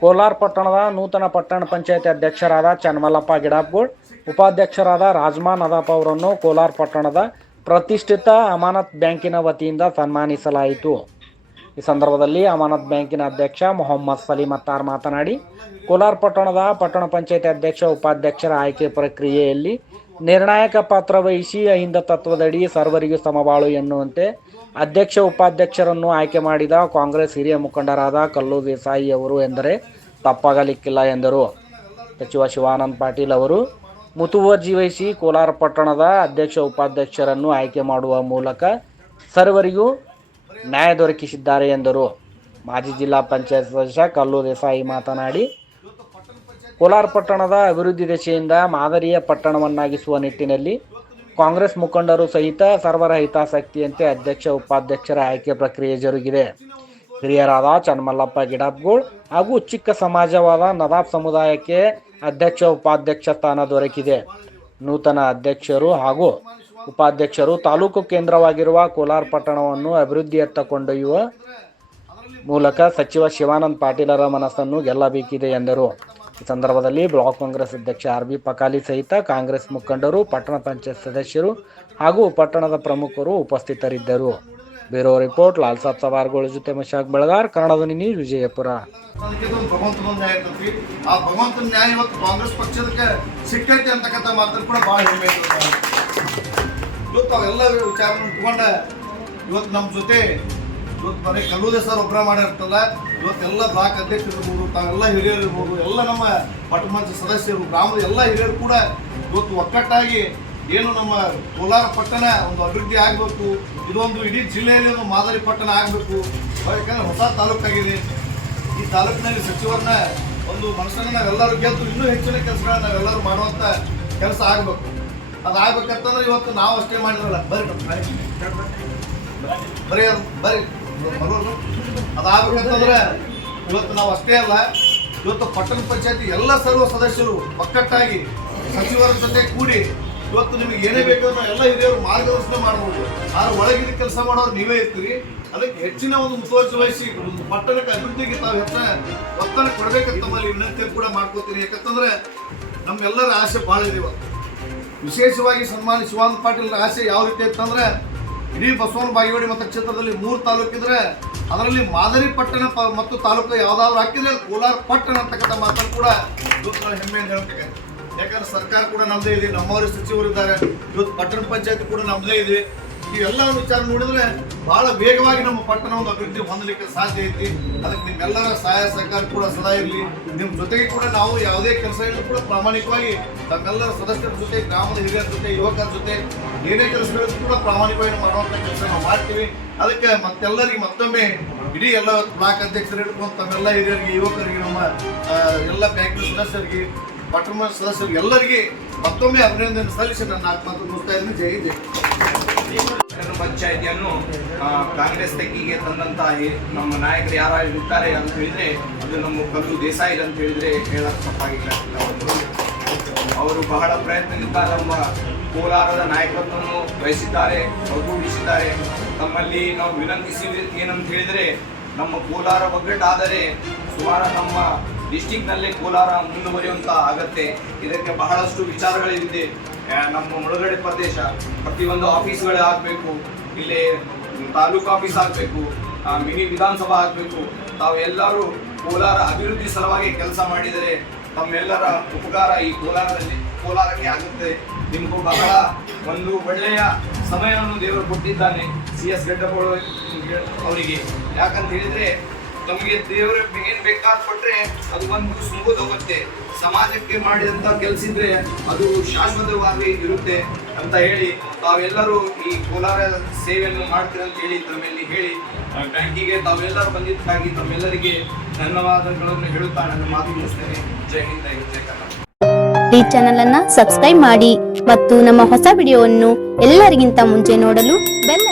ಕೋಲಾರ ಪಟ್ಟಣದ ನೂತನ ಪಟ್ಟಣ ಪಂಚಾಯತಿ ಅಧ್ಯಕ್ಷರಾದ ಚನ್ಮಲ್ಲಪ್ಪ ಗಿಡಾಪ್ಗೋಳ್ ಉಪಾಧ್ಯಕ್ಷರಾದ ರಾಜ್ಮಾ ನದಾಪ್ ಅವರನ್ನು ಕೋಲಾರ ಪಟ್ಟಣದ ಪ್ರತಿಷ್ಠಿತ ಅಮಾನತ್ ಬ್ಯಾಂಕಿನ ವತಿಯಿಂದ ಸನ್ಮಾನಿಸಲಾಯಿತು. ಈ ಸಂದರ್ಭದಲ್ಲಿ ಅಮಾನತ್ ಬ್ಯಾಂಕಿನ ಅಧ್ಯಕ್ಷ ಮೊಹಮ್ಮದ್ ಸಲೀಮ್ ಅತ್ತಾರ್ ಮಾತನಾಡಿ, ಕೋಲಾರ ಪಟ್ಟಣದ ಪಟ್ಟಣ ಪಂಚಾಯತಿ ಅಧ್ಯಕ್ಷ, ಉಪಾಧ್ಯಕ್ಷರ ಆಯ್ಕೆ ಪ್ರಕ್ರಿಯೆಯಲ್ಲಿ ನಿರ್ಣಾಯಕ ಪಾತ್ರ ವಹಿಸಿ, ಅಹಿಂದ ತತ್ವದಡಿ ಸರ್ವರಿಗೂ ಸಮಬಾಳು ಎನ್ನುವಂತೆ ಅಧ್ಯಕ್ಷ ಉಪಾಧ್ಯಕ್ಷರನ್ನು ಆಯ್ಕೆ ಮಾಡಿದ ಕಾಂಗ್ರೆಸ್ ಹಿರಿಯ ಮುಖಂಡರಾದ ಕಲ್ಲು ದೇಸಾಯಿ ಅವರು ಎಂದರೆ ತಪ್ಪಾಗಲಿಕ್ಕಿಲ್ಲ ಎಂದರು. ಸಚಿವ ಶಿವಾನಂದ ಪಾಟೀಲ್ ಅವರು ಮುತುವರ್ಜಿ ವಹಿಸಿ ಕೋಲಾರ ಪಟ್ಟಣದ ಅಧ್ಯಕ್ಷ ಉಪಾಧ್ಯಕ್ಷರನ್ನು ಆಯ್ಕೆ ಮಾಡುವ ಮೂಲಕ ಸರ್ವರಿಗೂ ನ್ಯಾಯ ದೊರಕಿಸಿದ್ದಾರೆ ಎಂದರು. ಮಾಜಿ ಜಿಲ್ಲಾ ಪಂಚಾಯತ್ ಸದಸ್ಯ ಕಲ್ಲು ದೇಸಾಯಿ ಮಾತನಾಡಿ, ಕೋಲಾರ ಪಟ್ಟಣದ ಅಭಿವೃದ್ಧಿ ದಿಶೆಯಿಂದ ಮಾದರಿಯ ಪಟ್ಟಣವನ್ನಾಗಿಸುವ ನಿಟ್ಟಿನಲ್ಲಿ ಕಾಂಗ್ರೆಸ್ ಮುಖಂಡರು ಸಹಿತ ಸರ್ವರ ಹಿತಾಸಕ್ತಿಯಂತೆ ಅಧ್ಯಕ್ಷ, ಉಪಾಧ್ಯಕ್ಷರ ಆಯ್ಕೆ ಪ್ರಕ್ರಿಯೆ ಜರುಗಿದೆ. ಹಿರಿಯರಾದ ಚನ್ನಮಲ್ಲಪ್ಪ ಗಿಡಾಪ್ಗೋಳ್ ಹಾಗೂ ಚಿಕ್ಕ ಸಮಾಜವಾದ ನದಾಬ್ ಸಮುದಾಯಕ್ಕೆ ಅಧ್ಯಕ್ಷ, ಉಪಾಧ್ಯಕ್ಷ ಸ್ಥಾನ ದೊರಕಿದೆ. ನೂತನ ಅಧ್ಯಕ್ಷರು ಹಾಗೂ ಉಪಾಧ್ಯಕ್ಷರು ತಾಲೂಕು ಕೇಂದ್ರವಾಗಿರುವ ಕೋಲಾರ ಪಟ್ಟಣವನ್ನು ಅಭಿವೃದ್ಧಿಯತ್ತ ಕೊಂಡೊಯ್ಯುವ ಮೂಲಕ ಸಚಿವ ಶಿವಾನಂದ ಪಾಟೀಲರ ಮನಸ್ಸನ್ನು ಗೆಲ್ಲಬೇಕಿದೆ ಎಂದರು. ಈ ಸಂದರ್ಭದಲ್ಲಿ ಬ್ಲಾಕ್ ಕಾಂಗ್ರೆಸ್ ಅಧ್ಯಕ್ಷ ಆರ್ ಬಿ ಪಕಾಲಿ ಸಹಿತ ಕಾಂಗ್ರೆಸ್ ಮುಖಂಡರು, ಪಟ್ಟಣ ಪಂಚಾಯತ್ ಸದಸ್ಯರು ಹಾಗೂ ಪಟ್ಟಣದ ಪ್ರಮುಖರು ಉಪಸ್ಥಿತರಿದ್ದರು. ಬ್ಯೂರೋ ರಿಪೋರ್ಟ್, ಲಾಲ್ ಸಾಬ್ ಸವಾರ್ಗಳ ಜೊತೆ ಮಶಾಕ್ ಬೆಳಗಾರ್, ಕನ್ನಡದ ನ್ಯೂಸ್ ವಿಜಯಪುರ. ಆ ನ್ಯಾಯ ಇವತ್ತು ಕಾಂಗ್ರೆಸ್ ಮಾತನ್ನು ಕೂಡ ವಿಚಾರವನ್ನು ಇವತ್ತು ನಮ್ಮ ಜೊತೆ ಇವತ್ತು ಬರೀ ಕಲ್ಲೂದೇ ಸರ್ ಒಬ್ಬರ ಮಾಡಿರ್ತಲ್ಲ ಇವತ್ತೆಲ್ಲ ಬ್ಲಾಕ್ ಅಧ್ಯಕ್ಷರಿರ್ಬೋದು, ತಾವೆಲ್ಲ ಹಿರಿಯರು ಇರ್ಬೋದು ಎಲ್ಲ ನಮ್ಮ ಪಟ್ಟಮಂಚ ಸದಸ್ಯರು, ಗ್ರಾಮದ ಎಲ್ಲ ಹಿರಿಯರು ಕೂಡ ಇವತ್ತು ಒಕ್ಕಟ್ಟಾಗಿ ಏನು ನಮ್ಮ ಕೋಲಾರ ಪಟ್ಟಣ ಒಂದು ಅಭಿವೃದ್ಧಿ ಆಗಬೇಕು, ಇದೊಂದು ಇಡೀ ಜಿಲ್ಲೆಯಲ್ಲಿ ಒಂದು ಮಾದರಿ ಪಟ್ಟಣ ಆಗಬೇಕು. ಯಾಕಂದ್ರೆ ಹೊಸ ತಾಲೂಕಾಗಿದೆ. ಈ ತಾಲೂಕಿನಲ್ಲಿ ಸಚಿವರನ್ನ ಒಂದು ಮನಸ್ಸನ್ನ ನಾವೆಲ್ಲರೂ ಗೆದ್ದು ಇನ್ನೂ ಹೆಚ್ಚಿನ ಕೆಲಸಗಳನ್ನ ನಾವೆಲ್ಲರೂ ಮಾಡುವಂಥ ಕೆಲಸ ಆಗಬೇಕು. ಅದಾಗ್ಬೇಕಂತಂದ್ರೆ ಇವತ್ತು ನಾವು ಅಷ್ಟೇ ಮಾಡಿದ್ರಲ್ಲ. ಬರ್ರಿ ಬರ್ರಿ. ಬರೋರು. ಅದಾಗ್ಬೇಕಂತಂದ್ರೆ ಇವತ್ತು ನಾವು ಅಷ್ಟೇ ಅಲ್ಲ, ಇವತ್ತು ಪಟ್ಟಣ ಪಂಚಾಯತಿ ಎಲ್ಲ ಸರ್ವ ಸದಸ್ಯರು ಒಕ್ಕಟ್ಟಾಗಿ ಸಚಿವರ ಜೊತೆ ಕೂಡಿ ಇವತ್ತು ನಿಮಗೆ ಏನೇ ಬೇಕಾದ್ರೂ ಎಲ್ಲ ಹಿರಿಯರು ಮಾರ್ಗದರ್ಶನ ಮಾಡಬಹುದು ಆದ್ರೆ ಒಳಗಿನ ಕೆಲಸ ಮಾಡೋರು ನೀವೇ ಇರ್ತೀರಿ. ಅದಕ್ಕೆ ಹೆಚ್ಚಿನ ಒಂದು ಮುತುವರ್ಜಿ ವಹಿಸಿ ಒಂದು ಪಟ್ಟಣಕ್ಕೆ ಅಭಿವೃದ್ಧಿಗೆ ತಾವು ಹೆಚ್ಚಿನ ಒತ್ತಡ ಕೊಡಬೇಕಂತ ತಮ್ಮಲ್ಲಿ ವಿನಂತಿ ಕೂಡ ಮಾಡ್ಕೋತೀನಿ. ಯಾಕಂತಂದ್ರೆ ನಮ್ಮೆಲ್ಲರ ಆಸೆ ಭಾಳ ಇದೆ ಇವತ್ತು. ವಿಶೇಷವಾಗಿ ಸನ್ಮಾನಿ ಶಿವಾನಂದ ಪಾಟೀಲ್ ಆಸೆ ಯಾವ ರೀತಿ ಇತ್ತಂದ್ರೆ ಇಡೀ ಬಸವನ ಬಾಗೇವಾಡಿ ಮತಕ್ಷೇತ್ರದಲ್ಲಿ ಮೂರು ತಾಲೂಕಿದ್ರೆ ಅದರಲ್ಲಿ ಮಾದರಿ ಪಟ್ಟಣ ಮತ್ತು ತಾಲೂಕು ಯಾವ್ದಾದ್ರು ಹಾಕಿದ್ರೆ ಕೋಲಾರ್ ಪಟ್ಟಣ ಅಂತಕ್ಕಂಥ ಮಾತನ್ನು ಕೂಡ ಇವತ್ತು ನಾವು ಹೆಮ್ಮೆಯಿಂದ ಹೇಳ್ತೇವೆ. ಯಾಕಂದ್ರೆ ಸರ್ಕಾರ ಕೂಡ ನಮ್ಮದೇ ಇದೆ. ನಮ್ಮವರ ಸಚಿವರು ಇದ್ದಾರೆ ಇವತ್ತು ಪಟ್ಟಣ ಪಂಚಾಯತ್ ಕೂಡ ನಮ್ಮದೇ ಇದೆ. ಇವೆಲ್ಲ ವಿಚಾರ ನೋಡಿದ್ರೆ ಬಹಳ ವೇಗವಾಗಿ ನಮ್ಮ ಪಟ್ಟಣ ಒಂದು ಅಭಿವೃದ್ಧಿ ಹೊಂದಲಿಕ್ಕೆ ಸಾಧ್ಯ ಐತಿ. ಅದಕ್ಕೆ ನಿಮ್ಮೆಲ್ಲರ ಸಹಾಯ ಸಹಕಾರ ಕೂಡ ಸದಾ ಇರಲಿ. ನಿಮ್ಮ ಜೊತೆಗೆ ಕೂಡ ನಾವು ಯಾವುದೇ ಕೆಲಸ ಇದ್ರೂ ಕೂಡ ಪ್ರಾಮಾಣಿಕವಾಗಿ ತಮ್ಮೆಲ್ಲರ ಸದಸ್ಯರ ಜೊತೆ, ಗ್ರಾಮದ ಹಿರಿಯರ ಜೊತೆ, ಯುವಕರ ಜೊತೆ ಏನೇ ಕೆಲಸಗಳಿದ್ರು ಕೂಡ ಪ್ರಾಮಾಣಿಕವಾಗಿ ಮಾಡುವಂಥ ಕೆಲಸ ನಾವು ಮಾಡ್ತೀವಿ. ಅದಕ್ಕೆ ಮತ್ತೆಲ್ಲರಿಗೆ ಮತ್ತೊಮ್ಮೆ ಇಡೀ ಎಲ್ಲ ಬ್ಲಾಕ್ ಅಧ್ಯಕ್ಷರು ಹಿಡ್ಕೊಂಡು ತಮ್ಮೆಲ್ಲ ಹಿರಿಯರಿಗೆ, ಯುವಕರಿಗೆ, ನಮ್ಮ ಎಲ್ಲ ಬ್ಯಾಂಕಿನ ಸದಸ್ಯರಿಗೆ ಪಟ್ಟಣ ಸದಸ್ಯರಿಗೆ ಎಲ್ಲರಿಗೆ ಮತ್ತೊಮ್ಮೆ ಅಭಿನಂದನೆ ಸಲ್ಲಿಸಿ ನನ್ನ ಆತ್ಮಹತ್ಯೆ ಮುಗಿಸ್ತಾ ಇದ್ದೀನಿ. ಜೈ ಜೈ ಪಟ್ಟಣ ಪಂಚಾಯಿತಿಯನ್ನು ಕಾಂಗ್ರೆಸ್ ತೆಕ್ಕಿಗೆ ತಂದಂತಹ ನಮ್ಮ ನಾಯಕರು ಯಾರು ಇರ್ತಾರೆ ಅಂತ ಹೇಳಿದ್ರೆ ಅದು ನಮ್ಮ ಕಲ್ಲು ದೇಸಾಯಿ ಅಂತ ಹೇಳಿದ್ರೆ ಹೇಳಕ್ ತಪ್ಪಾಗಿಲ್ಲ. ಅವರು ಬಹಳ ಪ್ರಯತ್ನದಿಂದ ನಮ್ಮ ಕೋಲಾರದ ನಾಯಕತ್ವವನ್ನು ಬಯಸಿದ್ದಾರೆ ಒಗ್ಗೂಡಿಸಿದ್ದಾರೆ ತಮ್ಮಲ್ಲಿ ನಾವು ವಿನಂತಿಸಿ ಏನಂತ ಹೇಳಿದ್ರೆ ನಮ್ಮ ಕೋಲಾರ ಒಗ್ಗಟ್ಟಾದರೆ ಸುಮಾರು ನಮ್ಮ ಡಿಸ್ಟಿಕ್ನಲ್ಲೇ ಕೋಲಾರ ಮುಂದುವರಿಯುವಂತ ಆಗತ್ತೆ. ಇದಕ್ಕೆ ಬಹಳಷ್ಟು ವಿಚಾರಗಳಿದೆ. ನಮ್ಮ ಮುಳುಗಡೆ ಪ್ರದೇಶ, ಪ್ರತಿಯೊಂದು ಆಫೀಸ್ಗಳೇ ಆಗಬೇಕು, ಇಲ್ಲಿ ತಾಲೂಕು ಆಫೀಸ್ ಆಗಬೇಕು ಮಿನಿ ವಿಧಾನಸಭಾ ಆಗಬೇಕು. ತಾವು ಎಲ್ಲರೂ ಕೋಲಾರ ಅಭಿವೃದ್ಧಿ ಸಲುವಾಗಿ ಕೆಲಸ ಮಾಡಿದರೆ ತಮ್ಮೆಲ್ಲರ ಉಪಕಾರ ಈ ಕೋಲಾರದಲ್ಲಿ, ಕೋಲಾರಕ್ಕೆ ಆಗುತ್ತೆ. ನಿಮಗೂ ಬಹಳ ಒಂದು ಒಳ್ಳೆಯ ಸಮಯವನ್ನು ದೇವರು ಕೊಟ್ಟಿದ್ದಾನೆ, ಸಿ ಎಸ್ ಗಡ್ಡಪ್ಪಗಳು ಅವರಿಗೆ. ಯಾಕಂತ ಹೇಳಿದ್ರೆ ನಮಗೆ ದೇವರ ಏನ್ ಬೇಕಾದ್ ಕೊಟ್ರೆ ಅದು ಒಂದು ಸುಂಬುದು ಹೋಗುತ್ತೆ ಸಮಾಜಕ್ಕೆ ಮಾಡಿದಂತ ಕೆಲಸ ಇದ್ರೆ ಅದು ಶಾಶ್ವತವಾಗಿ ಇರುತ್ತೆ ಅಂತ ಹೇಳಿ ತಾವೆಲ್ಲರೂ ಈ ಕೋಲಾರ ಸೇವೆಯನ್ನು ಮಾಡ್ತೀರ ಅಂತ ಹೇಳಿ ತಮ್ಮಲ್ಲಿ ಹೇಳಿ ಬ್ಯಾಂಕಿಗೆ ತಾವೆಲ್ಲರೂ ಬಂದಿದ್ದಕ್ಕಾಗಿ ತಮ್ಮೆಲ್ಲರಿಗೆ ಧನ್ಯವಾದಗಳನ್ನು ಹೇಳುತ್ತಾ ನನ್ನ ಮಾತು ಮುಗಿಸ್ತೇನೆ. ಜೈ ಹಿಂದ್, ಜೈ ಕರ್ನಾಟಕ. ಈ ಚಾನೆಲ್ ಅನ್ನ ಸಬ್ಸ್ಕ್ರೈಬ್ ಮಾಡಿ ಮತ್ತು ನಮ್ಮ ಹೊಸ ವಿಡಿಯೋವನ್ನು ಎಲ್ಲರಿಗಿಂತ ಮುಂಚೆ ನೋಡಲು ಬೆಲ್